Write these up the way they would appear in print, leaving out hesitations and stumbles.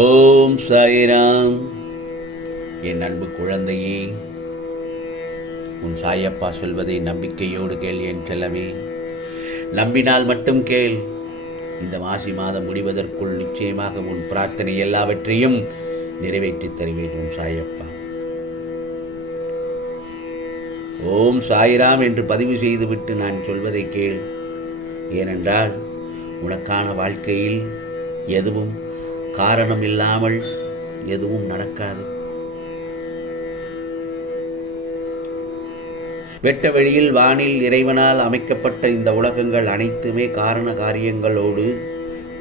ஓம் சாய்ராம். என் அன்பு குழந்தையே, உன் சாயப்பா சொல்வதை நம்பிக்கையோடு கேள் என் செல்லமே. நம்பினால் மட்டும் கேள். இந்த மாசி மாதம் முடிவதற்குள் நிச்சயமாக உன் பிரார்த்தனை எல்லாவற்றையும் நிறைவேற்றித் தருவேன் உன் சாயப்பா. ஓம் சாய்ராம் என்று பதிவு செய்துவிட்டு நான் சொல்வதை கேள். ஏனென்றால் உனக்கான வாழ்க்கையில் எதுவும் காரணம் இல்லாமல் எதுவும் நடக்காது. வெட்ட வெளியில் வானில் இறைவனால் அமைக்கப்பட்ட இந்த உலகங்கள் அனைத்துமே காரண காரியங்களோடு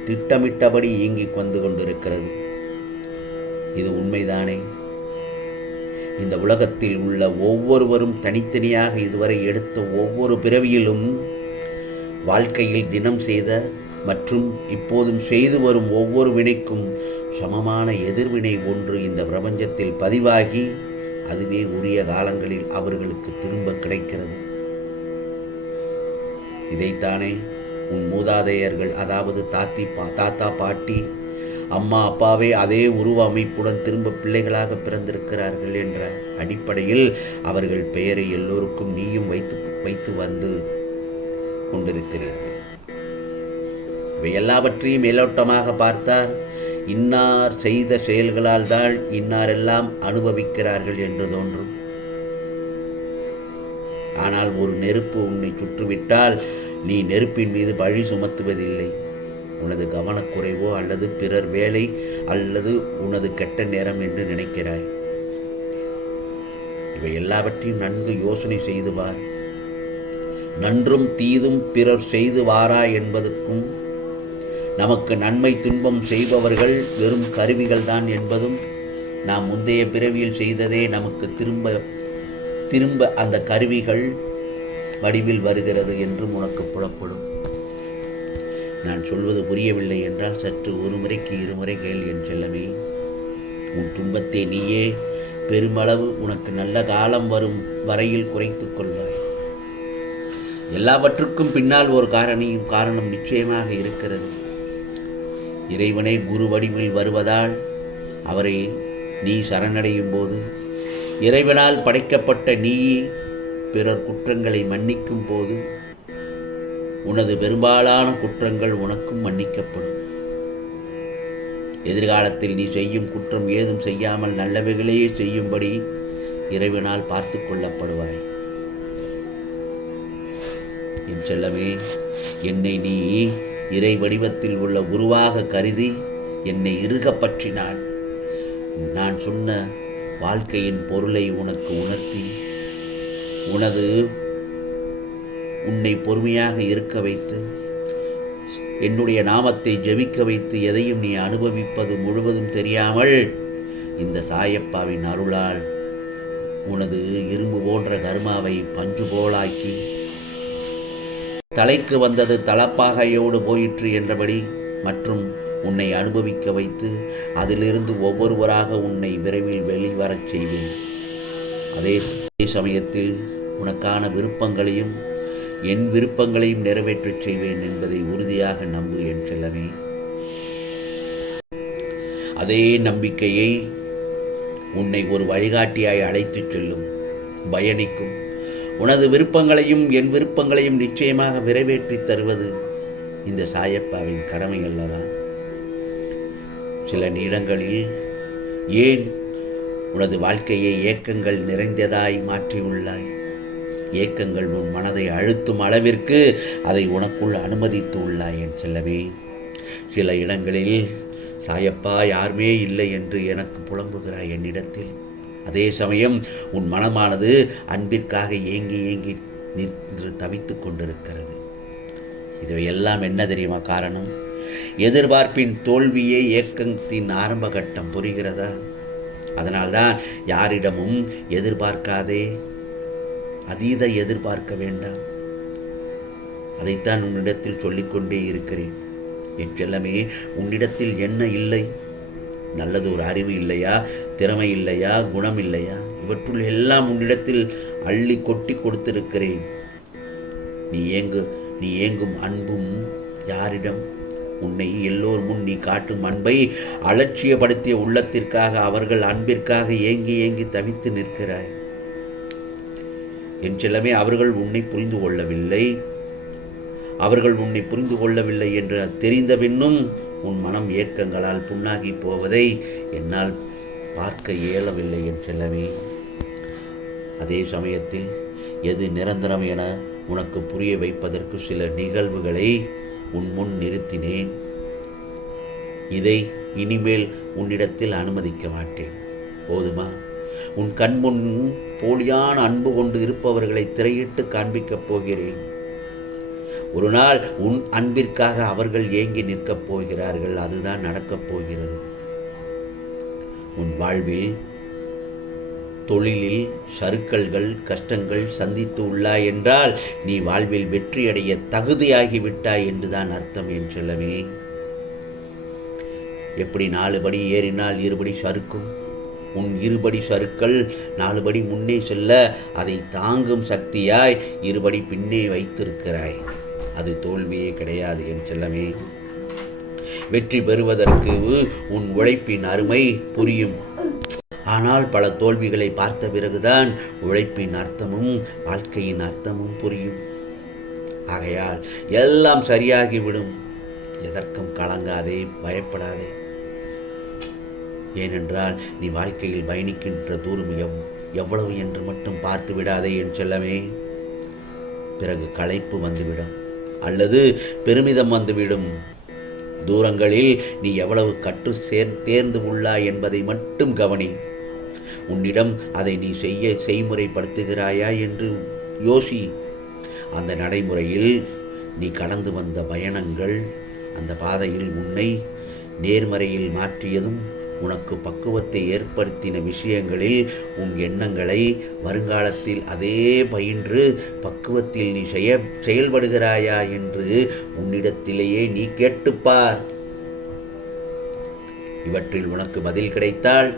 திட்டமிட்டபடி இயங்கிக் வந்து கொண்டிருக்கிறது. இது உண்மைதானே? இந்த உலகத்தில் உள்ள ஒவ்வொருவரும் தனித்தனியாக இதுவரை எடுத்த ஒவ்வொரு பிறவியிலும் வாழ்க்கையில் தினம் செய்த மற்றும் இப்போதும் செய்து வரும் ஒவ்வொரு வினைக்கும் சமமான எதிர்வினை ஒன்று இந்த பிரபஞ்சத்தில் பதிவாகி அதுவே உரிய காலங்களில் அவர்களுக்கு திரும்ப கிடைக்கிறது. இதைத்தானே உன் மூதாதையர்கள், அதாவது தாத்தா பாட்டி, அம்மா அப்பாவே அதே உருவ அமைப்புடன் திரும்ப பிள்ளைகளாக பிறந்திருக்கிறார்கள் என்ற அடிப்படையில் அவர்கள் பெயரை எல்லோருக்கும் நீயும் வைத்து வந்து கொண்டிருக்கிறீர்கள். இவை எல்லாவற்றையும் மேலோட்டமாக பார்த்தால் இன்னார் செய்த செயல்களால் தான் இன்னாரெல்லாம் அனுபவிக்கிறார்கள் என்று தோன்றும். ஆனால் ஒரு நெருப்பு உன்னை சுற்றுவிட்டால் நீ நெருப்பின் மீது பழி சுமத்துவதில்லை. உனது கவனக்குறைவோ அல்லது பிறர் வேலை அல்லது உனது கெட்ட நேரம் என்று நினைக்கிறாய். இவை எல்லாவற்றையும் நன்கு யோசனை செய்து பார். நன்றும் தீதும் பிறர் செய்து வாரா என்பதற்கும் நமக்கு நன்மை துன்பம் செய்பவர்கள் வெறும் கருவிகள் தான் என்பதும், நாம் முந்தைய பிறவியில் செய்ததே நமக்கு திரும்ப அந்த கருவிகள் வடிவில் வருகிறது என்றும் உனக்கு புலப்படும். நான் சொல்வது புரியவில்லை என்றால் சற்று ஒரு முறைக்கு இருமுறை கேள் என் செல்லமே. உன் துன்பத்தை நீயே பெருமளவு உனக்கு நல்ல காலம் வரும் வரையில் குறைத்துக் கொள்வாய். எல்லாவற்றுக்கும் பின்னால் ஒரு காரணம் நிச்சயமாக இருக்கிறது. இறைவனை குரு வடிவில் வருவதால் அவரை நீ சரணடையும் போது இறைவனால் படைக்கப்பட்ட நீ பிறர் குற்றங்களை மன்னிக்கும் போது உனது பெரும்பாலான குற்றங்கள் உனக்கும் மன்னிக்கப்படும். எதிர்காலத்தில் நீ செய்யும் குற்றம் ஏதும் செய்யாமல் நல்லவைகளையே செய்யும்படி இறைவனால் பார்த்து கொள்ளப்படுவாய். என் செல்லமே, என்னை நீ இறை வடிவத்தில் உள்ள குருவாக கருதி என்னை இறுக பற்றினாள். நான் சொன்ன வாழ்க்கையின் பொருளை உனக்கு உணர்த்தி உன்னை பொறுமையாக இருக்க வைத்து என்னுடைய நாமத்தை ஜெபிக்க வைத்து எதையும் நீ அனுபவிப்பது முழுவதும் தெரியாமல் இந்த சாயப்பாவின் அருளால் உனது இரும்பு போன்ற கர்மாவை பஞ்சு போலாக்கி தலைக்கு வந்தது தலப்பாகையோடு போயிற்று என்றபடி மற்றும் உன்னை அனுபவிக்க வைத்து அதிலிருந்து ஒவ்வொருவராக உன்னை விரைவில் வெளிவரச் செய்வேன். அதே சமயத்தில் உனக்கான விருப்பங்களையும் என் விருப்பங்களையும் நிறைவேற்றச் செய்வேன் என்பதை உறுதியாக நம்பு என் செல்லமே. அதே நம்பிக்கையை உன்னை ஒரு வழிகாட்டியாய் அழைத்துச் செல்லும், பயணிக்கும். உனது விருப்பங்களையும் என் விருப்பங்களையும் நிச்சயமாக நிறைவேற்றி தருவது இந்த சாயப்பாவின் கடமை அல்லவா? சில நேரங்களில் ஏன் உனது வாழ்க்கையை ஏக்கங்கள் நிறைந்ததாய் மாற்றியுள்ளாய்? ஏக்கங்கள் உன் மனதை அழுத்தும் அளவிற்கு அதை உனக்குள் அனுமதித்து உள்ளாய் என் செல்லவே. சில இடங்களில் சாயப்பா யாருமே இல்லை என்று எனக்கு புலம்புகிறாய் என்னிடத்தில். அதே சமயம் உன் மனமானது அன்பிற்காக ஏங்கி நின்று தவித்து கொண்டிருக்கிறது. இதையெல்லாம் என்ன தெரியுமா காரணம்? எதிர்பார்ப்பின் தோல்வியே ஏக்கத்தின் ஆரம்ப கட்டம். புரிகிறதா? அதனால்தான் யாரிடமும் எதிர்பார்க்காதே, அதீத எதிர்பார்க்க வேண்டாம். அதைத்தான் உன்னிடத்தில் சொல்லிக்கொண்டே இருக்கிறேன் என் செல்லமே. உன்னிடத்தில் என்ன இல்லை? நல்லது ஒரு அறிவு இல்லையா? திறமை இல்லையா? குணம் இல்லையா? இவற்றுள் எல்லாம் உன்னிடத்தில் அள்ளி கொட்டி கொடுத்திருக்கிறேன். நீ ஏங்கும் அன்பும் யாரிடம்? உன்னை எல்லோர் முன் நீ காட்டும் அன்பை அலட்சியப்படுத்திய உள்ளத்திற்காக, அவர்கள் அன்பிற்காக ஏங்கி ஏங்கி தவித்து நிற்கிறாய். என் செல்லமே, அவர்கள் உன்னை புரிந்து கொள்ளவில்லை என்று தெரிந்த பின்னும் உன் மனம் ஏக்கங்களால் புண்ணாகி போவதை என்னால் பார்க்க இயலவில்லை என் செல்லமே. அதே சமயத்தில் எது நிரந்தரம் என உனக்கு புரிய வைப்பதற்கு சில நிகழ்வுகளை உன் முன் நிறுத்தினேன். இதை இனிமேல் உன்னிடத்தில் அனுமதிக்க மாட்டேன். போதுமா? உன் கண்முன் போலியான அன்பு கொண்டு இருப்பவர்களை திரையிட்டு காண்பிக்கப் போகிறேன். ஒரு நாள் உன் அன்பிற்காக அவர்கள் ஏங்கி நிற்கப் போகிறார்கள். அதுதான் நடக்கப் போகிறது. உன் வாழ்வில், தொழிலில் சறுக்கல்கள், கஷ்டங்கள் சந்தித்து உள்ளாய் என்றால் நீ வாழ்வில் வெற்றியடைய தகுதியாகிவிட்டாய் என்றுதான் அர்த்தம் என் செல்லமே. எப்படி 4 படி ஏறினால் 2 படி சறுக்கும், உன் 2 படி சறுக்கல் 4 படி முன்னே செல்ல அதை தாங்கும் சக்தியாய் 2 படி பின்னே வைத்திருக்கிறாய். அது தோல்வியே கிடையாது என் செல்லமே. வெற்றி பெறுவதற்கு உன் உழைப்பின் அருமை புரியும். ஆனால் பல தோல்விகளை பார்த்த பிறகுதான் உழைப்பின் அர்த்தமும் வாழ்க்கையின் அர்த்தமும் புரியும். ஆகையால் எல்லாம் சரியாகிவிடும். எதற்கும் கலங்காதே, பயப்படாதே. ஏனென்றால் நீ வாழ்க்கையில் பயணிக்கின்ற தூரம் எவ்வளவு என்று மட்டும் பார்த்து விடாதே என் செல்லமே. பிறகு களைப்பு வந்துவிடும் அல்லது பெருமிதம் வந்துவிடும். தூரங்களில் நீ எவ்வளவு கற்று தேர்ந்து உள்ளாய் என்பதை மட்டும் கவனி. உன்னிடம் அதை நீ செய்முறைப்படுத்துகிறாயா என்று யோசி. அந்த நடைமுறையில் நீ கடந்து வந்த பயணங்கள், அந்த பாதையில் உன்னை நேர்மறையில் மாற்றியதும், உனக்கு பக்குவத்தை ஏற்படுத்தின விஷயங்களில் உன் எண்ணங்களை வருங்காலத்தில் அதே பயின்று பக்குவத்தில் நீ செயல்படுகிறாயா என்று உன்னிடத்திலேயே நீ கேட்டுப்பார். இவற்றில் உனக்கு பதில் கிடைத்தால்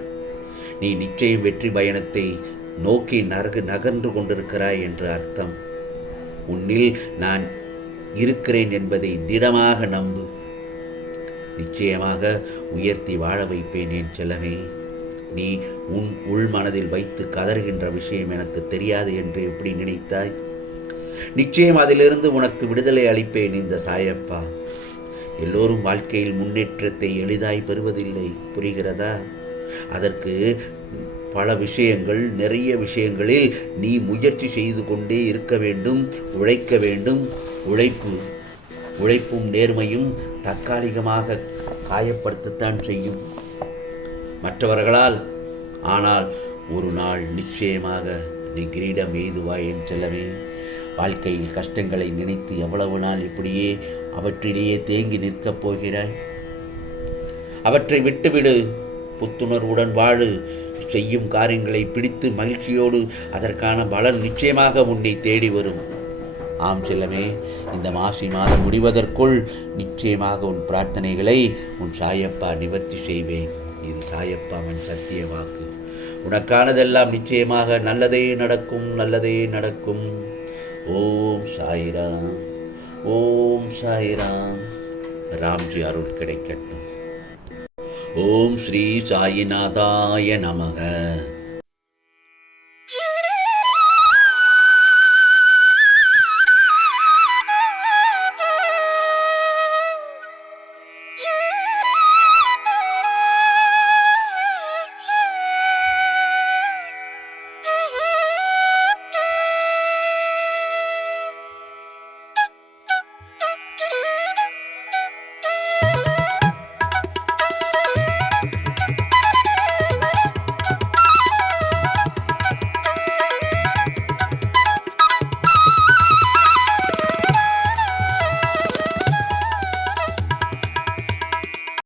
நீ நிச்சயம் வெற்றி பயணத்தை நோக்கி நகர்ந்து கொண்டிருக்கிறாய் என்று அர்த்தம். உன்னில் நான் இருக்கிறேன் என்பதை திடமாக நம்பு. நிச்சயமாக உயர்த்தி வாழ வைப்பேன் என் செல்லமே. நீ உன் உள் மனதில் வைத்து கதறுகின்ற விஷயம் எனக்கு தெரியாது என்று எப்படி நினைத்தாய்? நிச்சயம் அதிலிருந்து உனக்கு விடுதலை அளிப்பேன் இந்த சாயப்பா. எல்லோரும் வாழ்க்கையில் முன்னேற்றத்தை எளிதாய் பெறுவதில்லை, புரிகிறதா? அதற்கு பல விஷயங்கள், நிறைய விஷயங்களில் நீ முயற்சி செய்து கொண்டே இருக்க வேண்டும், உழைக்க வேண்டும். உழைப்பும் நேர்மையும் தற்காலிகமாக காயப்படுத்தத்தான் செய்யும் மற்றவர்களால். ஆனால் ஒரு நாள் நிச்சயமாக நீ கிரீடம் எய்துவாய் என் செல்லமே. வாழ்க்கையில் கஷ்டங்களை நினைத்து எவ்வளவு நாள் இப்படியே அவற்றிலேயே தேங்கி நிற்கப் போகிறாய்? அவற்றை விட்டுவிடு. புத்துணர்வுடன் வாழு. செய்யும் காரியங்களை பிடித்து மகிழ்ச்சியோடு அதற்கான பலன் நிச்சயமாக உன்னை தேடி வரும். ஆம் செல்லமே, இந்த மாசி மாதம் முடிவதற்குள் நிச்சயமாக உன் பிரார்த்தனைகளை உன் சாயப்பா நிவர்த்தி செய்வேன். இது சாயப்பாவின் சத்திய வாக்கு. உனக்கானதெல்லாம் நிச்சயமாக நல்லதே நடக்கும், நல்லதே நடக்கும். ஓம் சாய்ராம், ஓம் சாய்ராம். ராம்ஜி அருள் கிடைக்கட்டும். ஓம் ஸ்ரீ சாயிநாதாய நமக.